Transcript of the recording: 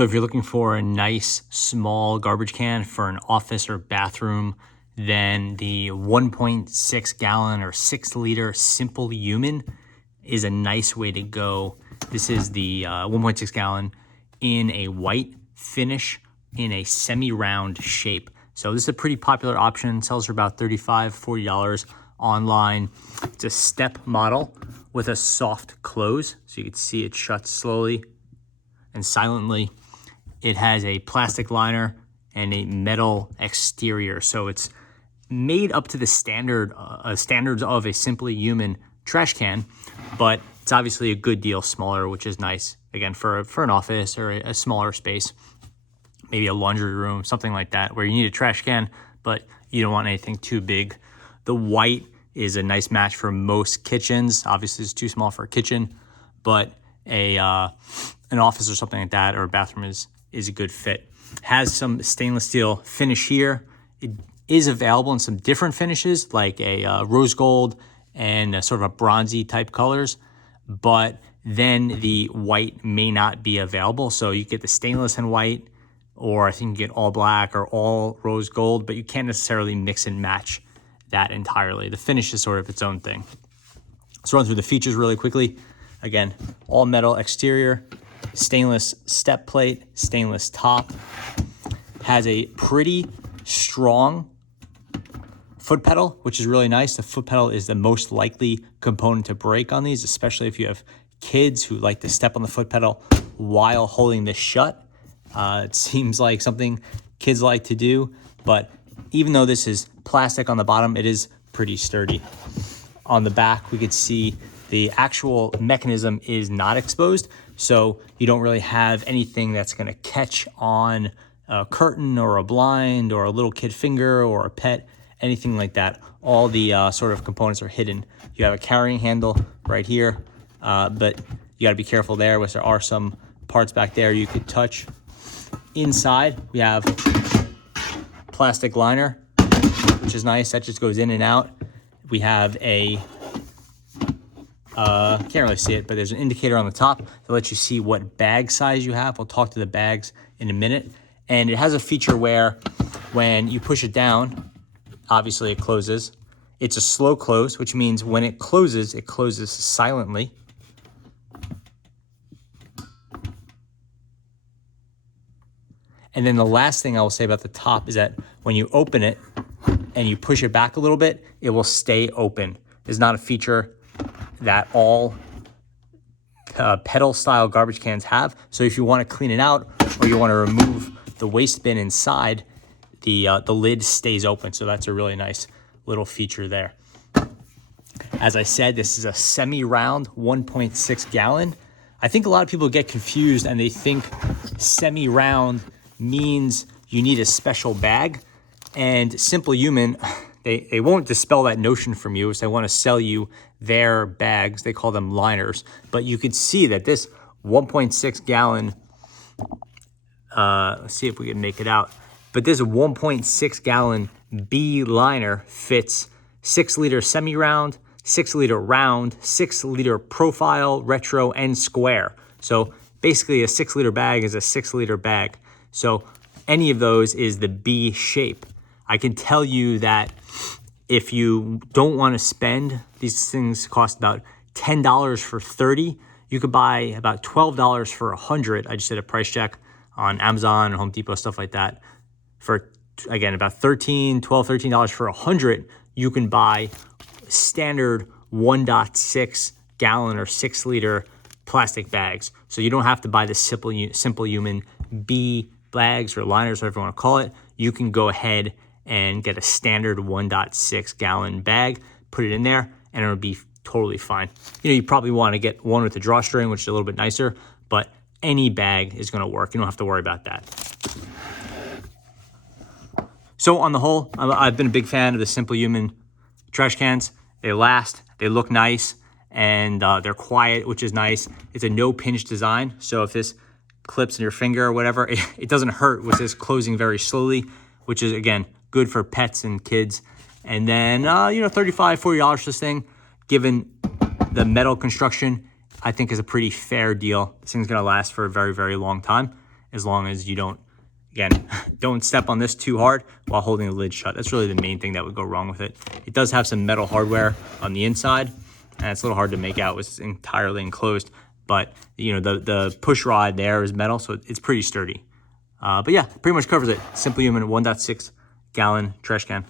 So if you're looking for a nice small garbage can for an office or bathroom, then the 1.6 gallon or 6 liter Simplehuman is a nice way to go. This is the 1.6 gallon in a white finish in a semi-round shape. So this is a pretty popular option. Sells for about $35, $40 online. It's a step model with a soft close. So you can see it shuts slowly and silently. It has a plastic liner and a metal exterior. So it's made up to the standards of a Simplehuman trash can, but it's obviously a good deal smaller, which is nice. Again, for an office or a smaller space, maybe a laundry room, something like that, where you need a trash can, but you don't want anything too big. The white is a nice match for most kitchens. Obviously, it's too small for a kitchen, but an office or something like that, or a bathroom is a good fit. Has some stainless steel finish here. It is available in some different finishes, like a rose gold and a sort of a bronzy type colors, but then the white may not be available. So you get the stainless and white, or I think you get all black or all rose gold, but you can't necessarily mix and match that entirely. The finish is sort of its own thing. Let's run through the features really quickly. Again, all metal exterior, stainless step plate, stainless top. Has a pretty strong foot pedal, which is really nice. The foot pedal is the most likely component to break on these, especially if you have kids who like to step on the foot pedal while holding this shut. It seems like something kids like to do, but even though this is plastic on the bottom, it is pretty sturdy. On the back, we could see the actual mechanism is not exposed, so you don't really have anything that's going to catch on a curtain or a blind or a little kid finger or a pet, anything like that. All the sort of components are hidden. You have a carrying handle right here, but you got to be careful there, which there are some parts back there you could touch. Inside, we have plastic liner, which is nice. That just goes in and out. We have a can't really see it, but there's an indicator on the top that lets you see what bag size you have. We'll talk to the bags in a minute. And it has a feature where when you push it down, obviously it closes. It's a slow close, which means when it closes silently. And then the last thing I will say about the top is that when you open it and you push it back a little bit, it will stay open. It's not a feature that all pedal style garbage cans have. So if you want to clean it out or you want to remove the waste bin inside, the lid stays open. So that's a really nice little feature there. As I said, this is a semi-round 1.6 gallon. I think a lot of people get confused and they think semi-round means you need a special bag. And Simplehuman, they won't dispel that notion from you if they want to sell you their bags. They call them liners. But you could see that this 1.6 gallon, let's see if we can make it out. But this 1.6 gallon B liner fits 6 liter semi-round, 6 liter round, 6 liter profile, retro, and square. So basically a 6 liter bag is a 6 liter bag. So any of those is the B shape. I can tell you that if you don't want to spend, these things cost about $10 for 30. You could buy about $12 for 100. I just did a price check on Amazon, Home Depot, stuff like that. For, again, about $13 for 100, you can buy standard 1.6 gallon or 6 liter plastic bags. So you don't have to buy the Simplehuman B bags or liners, whatever you want to call it. You can go ahead and get a standard 1.6 gallon bag, put it in there, and it'll be totally fine. You know, you probably want to get one with a drawstring, which is a little bit nicer, but any bag is going to work. You don't have to worry about that. So on the whole, I've been a big fan of the Simplehuman trash cans. They last, they look nice, and they're quiet, which is nice. It's a no pinch design. So if this clips in your finger or whatever, it doesn't hurt with this closing very slowly, which is, again, good for pets and kids. And then, $35, $40 for this thing, given the metal construction, I think is a pretty fair deal. This thing's gonna last for a very, very long time. as long as you don't, again, don't step on this too hard while holding the lid shut. That's really the main thing that would go wrong with it. It does have some metal hardware on the inside, and it's a little hard to make out. It's entirely enclosed, but you know, the push rod there is metal, so it's pretty sturdy. But yeah, pretty much covers it. Simplehuman 1.6 gallon trash can.